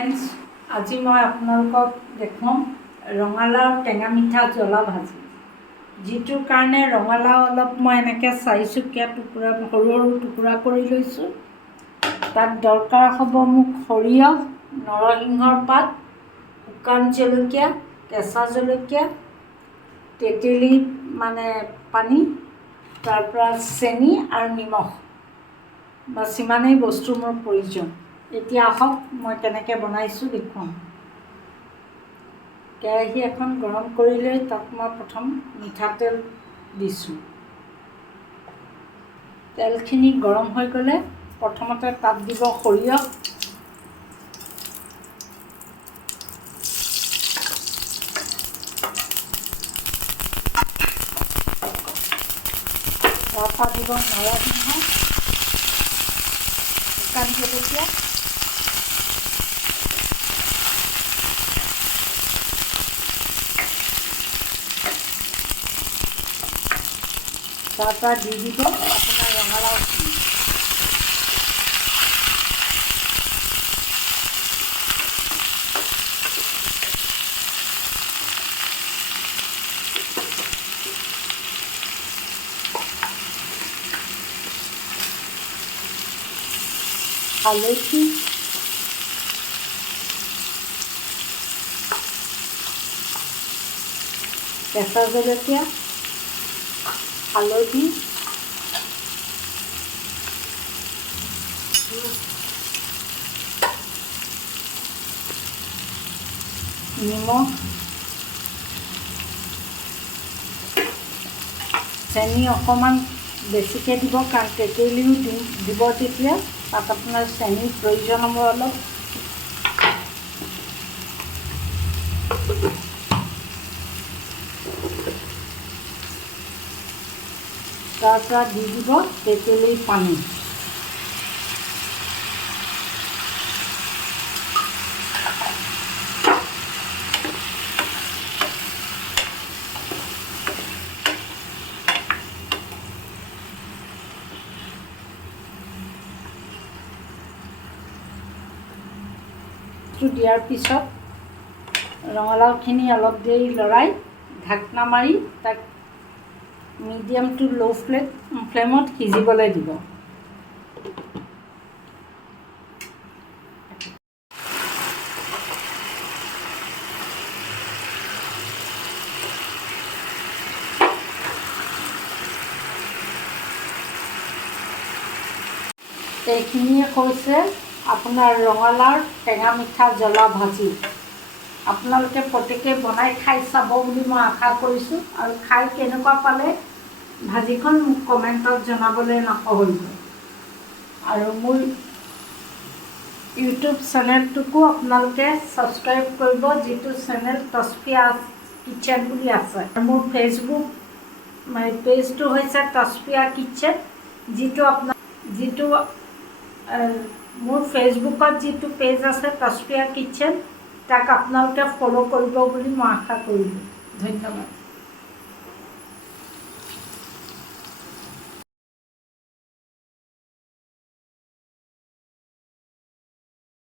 Friends আজি मैं आपनालोকক देखाम रंगालाओ टेঙা मिठा जला भाजी जिटुर कारणे रंगालाओ अलप मैं एनेके चारिचुकिया टुकुरा सरू सरू टुकुरा करि लैछु। तात दरकार हब मुक सरियह नरसिंहर पात शुकान जलकिया केঁচা जलकिया तेतेली माने पानी तारपरा चेनी और निमख बस इमानेই बस्तु मोर प्रयोजन। এতিয়া আহক मैं केनेके बनाइছোঁ देखुৱাম। केराही এখন गरम কৰি লৈ তাত মই প্ৰথম মিঠাতেল দিছোঁ। তেলখিনি গৰম হৈ গ'লে প্ৰথমতে তাত দিব সৰিয়হ, তাৰপৰা দিব নৰসিংহ, শুকান জলকীয়া, তাৰপৰা দি দিব আপোনাৰ ৰঙালাওখিনি। হালধি, কেঁচা জলকীয়া, হালধি, নিমখ, চেনি অকণমান বেছিকৈ দিব কাৰণ তেতেলিও দিব তেতিয়া তাত আপোনাৰ চেনিৰ প্ৰয়োজন হ'ব অলপ। তাৰপৰা দি দিব তেতেলিৰ পানী। দিয়াৰ পিছত ৰঙালাওখিনি অলপ দেৰি লৰাই ঢাকনা মাৰি তাক মিডিয়াম টু লো ফ্লেমত সিজিবলৈ দিব। এইখিনিয়ে হৈছে আপোনাৰ ৰঙালাওৰ টেঙা মিঠা জ্বলা ভাজি। আপোনালোকে প্ৰত্যেকে বনাই খাই চাব বুলি মই আশা কৰিছোঁ আৰু খাই কেনেকুৱা পালে ভাজিখন মোক কমেণ্টত জনাবলৈ নাপাহৰিব। আৰু মোৰ ইউটিউব চেনেলটোকো আপোনালোকে ছাবস্ক্ৰাইব কৰিব, যিটো চেনেল তস্ফিয়া কিটচেন বুলি আছে। মোৰ ফেচবুক পেজটো হৈছে তস্ফিয়া কিটচেন, যিটো মোৰ ফেচবুকত যিটো পেজ আছে তস্ফিয়া কিটচেন তাক আপোনালোকে ফ'ল' কৰিব বুলি মই আশা কৰিলোঁ। ধন্যবাদ।